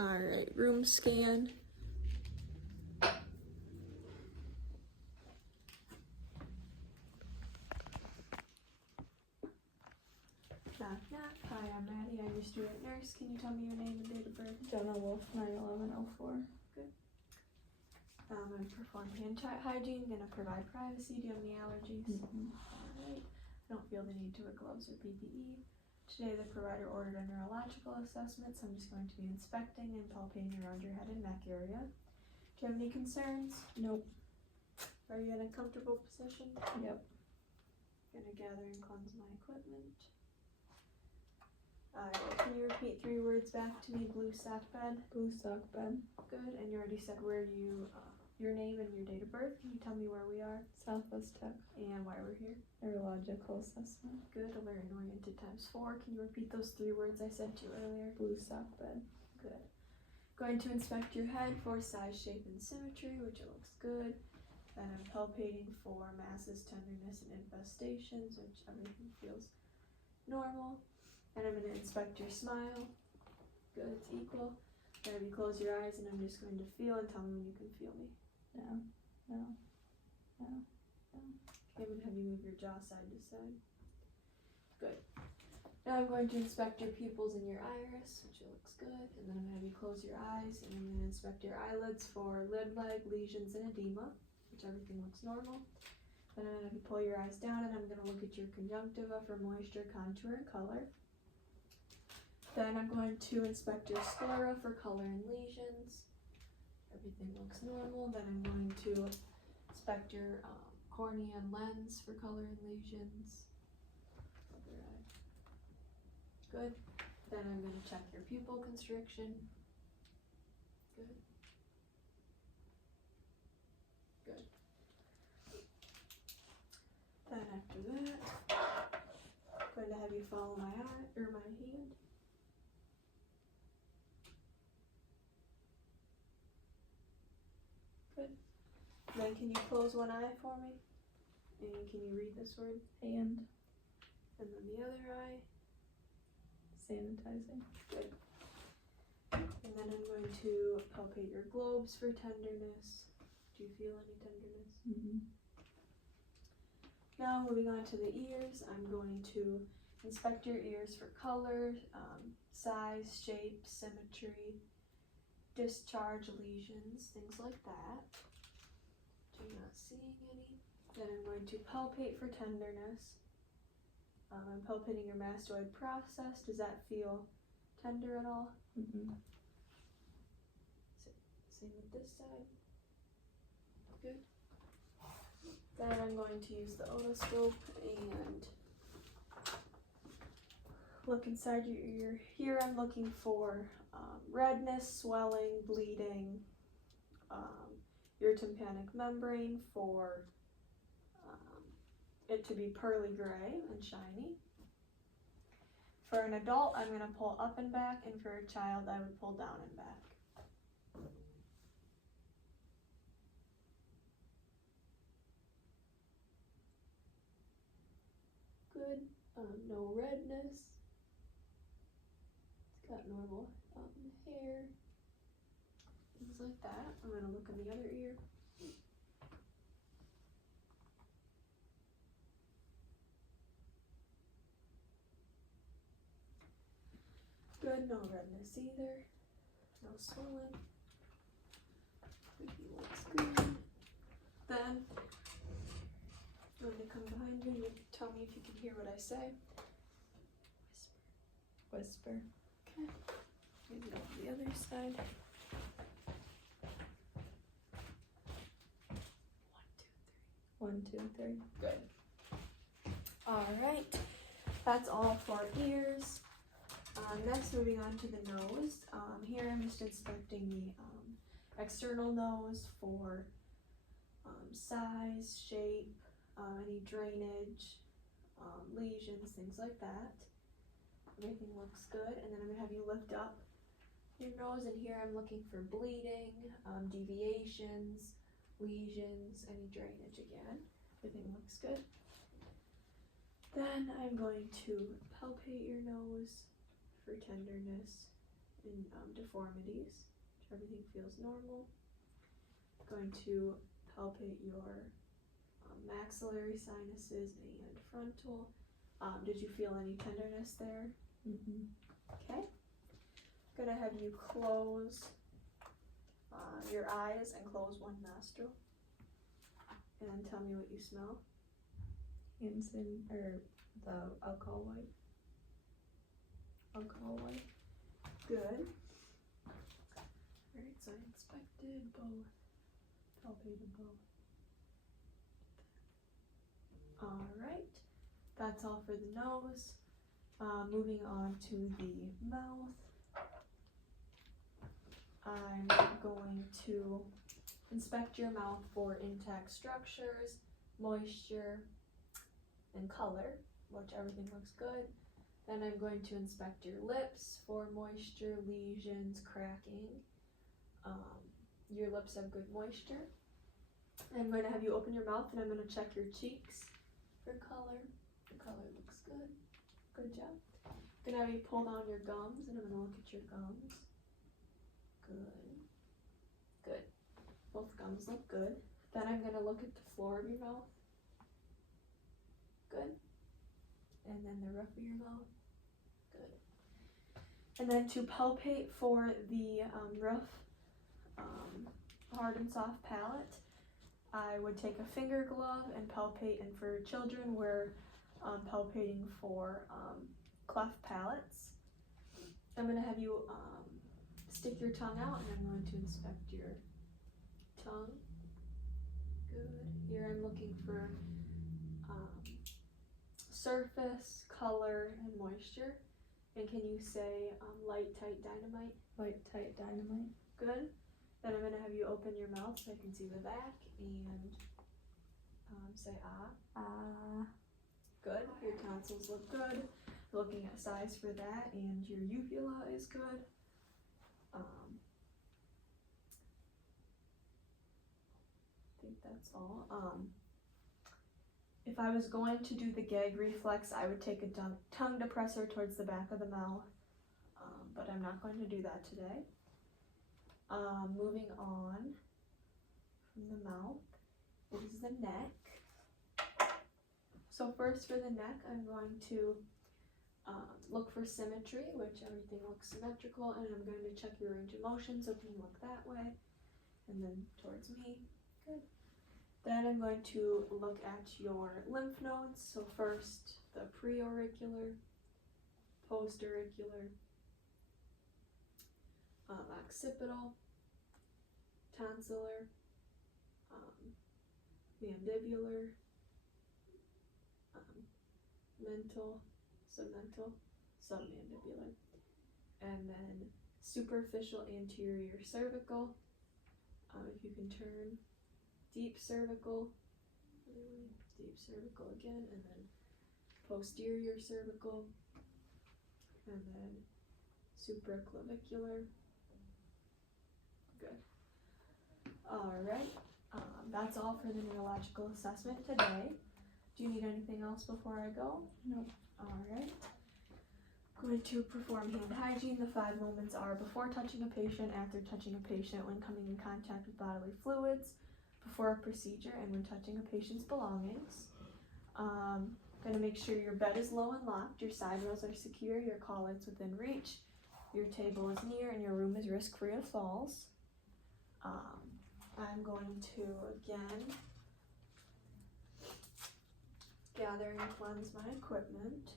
Alright, room scan. Knock, knock. Hi, I'm Maddie. I'm your student nurse. Can you tell me your name and date of birth? Jenna Wolf, 9/11/04. Good. I'm going to perform hand hygiene. Going to provide privacy. Do you have any allergies? Alright. I don't feel the need to wear gloves or PPE. Today the provider ordered a neurological assessment, so I'm just going to be inspecting and palpating around your head and neck area. Do you have any concerns? Nope. Are you in a comfortable position? Yep. Gonna gather and cleanse my equipment. Can you repeat 3 words back to me? Blue sock bed. Blue sock bed. Good. And you already said where you, your name and your date of birth. Can you tell me where we are? Southwest Tech. And why we're here? Neurological assessment. Good. Learn oriented times 4. Can you repeat those 3 words I said to you earlier? Blue sock bed. Good. Going to inspect your head for size, shape, and symmetry, which it looks good. And I'm palpating for masses, tenderness, and infestations, which everything feels normal. And I'm going to inspect your smile. Good, it's equal. And if you close your eyes, and I'm just going to feel and tell me when you can feel me. No. No. No. No. Okay, I'm going to have you move your jaw side to side. Good. Now I'm going to inspect your pupils and your iris, which looks good. And then I'm going to have you close your eyes, and I'm going to inspect your eyelids for lid lag, lesions, and edema, which everything looks normal. Then I'm going to have you pull your eyes down, and I'm going to look at your conjunctiva for moisture, contour, and color. Then I'm going to inspect your sclera for color and lesions. Everything looks normal. Then I'm going to inspect your cornea and lens for color and lesions. Other eye. Good. Then I'm going to check your pupil constriction. Good. Good. Then after that, I'm going to have you follow my eye or my hand. Good. Then can you close one eye for me? And can you read this word? Hand. And then the other eye. Sanitizing. Good. And then I'm going to palpate your globes for tenderness. Do you feel any tenderness? Now moving on to the ears, I'm going to inspect your ears for color, size, shape, symmetry, discharge, lesions, things like that. Do you not seeing any? Then I'm going to palpate for tenderness. I'm palpating your mastoid process. Does that feel tender at all? Same with this side. Good. Then I'm going to use the otoscope and look inside your ear. Here I'm looking for redness, swelling, bleeding, your tympanic membrane for it to be pearly gray and shiny. For an adult, I'm going to pull up and back, and for a child, I would pull down and back. Good. No redness. It's got normal hair. Things like that. I'm going to look in the other ear. Good. No redness either. No swelling. Everything looks good. Then I'm going to come behind you and you tell me if you can hear what I say. Whisper. Okay. Maybe go to the other side. 1, 2, 3. Good. Alright. That's all for ears. Next, moving on to the nose. Here I'm just inspecting the external nose for size, shape, any drainage, lesions, things like that. Everything looks good. And then I'm going to have you lift up your nose, and here I'm looking for bleeding, deviations, lesions, any drainage again. Everything looks good. Then I'm going to palpate your nose for tenderness and deformities. Everything feels normal. Going to palpate your maxillary sinuses and frontal. Did you feel any tenderness there? Okay. Gonna have you close your eyes and close one nostril. And tell me what you smell. The alcohol wipe. Alcohol wipe. Good. Alright, so I inspected both. Palpated both. Alright. That's all for the nose. Moving on to the mouth. I'm going to inspect your mouth for intact structures, moisture, and color, which everything looks good. Then I'm going to inspect your lips for moisture, lesions, cracking. Your lips have good moisture. I'm going to have you open your mouth and I'm going to check your cheeks for color. The color looks good. Good job. I'm going to have you pull down your gums and I'm going to look at your gums. Good. Good. Both gums look good. Then I'm going to look at the floor of your mouth. Good. And then the roof of your mouth. Good. And then to palpate for the rough, hard and soft palate, I would take a finger glove and palpate, and for children we're palpating for cleft palates. I'm going to have you stick your tongue out and I'm going to inspect your tongue. Good. Here I'm looking for surface, color, and moisture. And can you say light, tight, dynamite? Light, tight, dynamite. Good. Then I'm going to have you open your mouth so I can see the back and say ah. Ah. Good. Your tonsils look good. Looking at size for that, and your uvula is good. I think that's all. If I was going to do the gag reflex, I would take a tongue depressor towards the back of the mouth, but I'm not going to do that today. Moving on from the mouth is the neck. So first for the neck, I'm going to look for symmetry, which everything looks symmetrical, and I'm going to check your range of motion, so can you look that way, and then towards me. Good. Then I'm going to look at your lymph nodes. So first, the preauricular, postauricular, occipital, tonsillar, mandibular, mental, submental, submandibular, and then superficial anterior cervical. If you can turn, deep cervical, deep cervical again, and then posterior cervical, and then supraclavicular. Good. All right. That's all for the neurological assessment today. Do you need anything else before I go? No. All right. Going to perform hand hygiene. The 5 moments are before touching a patient, after touching a patient, when coming in contact with bodily fluids, before a procedure, and when touching a patient's belongings. Going to make sure your bed is low and locked, your side rails are secure, your call light's within reach, your table is near, and your room is risk-free of falls. I'm going to, again, gather and cleanse my equipment.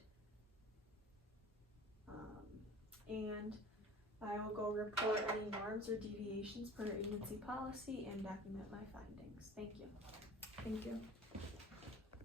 And I will go report any norms or deviations per agency policy and document my findings. Thank you. Thank you.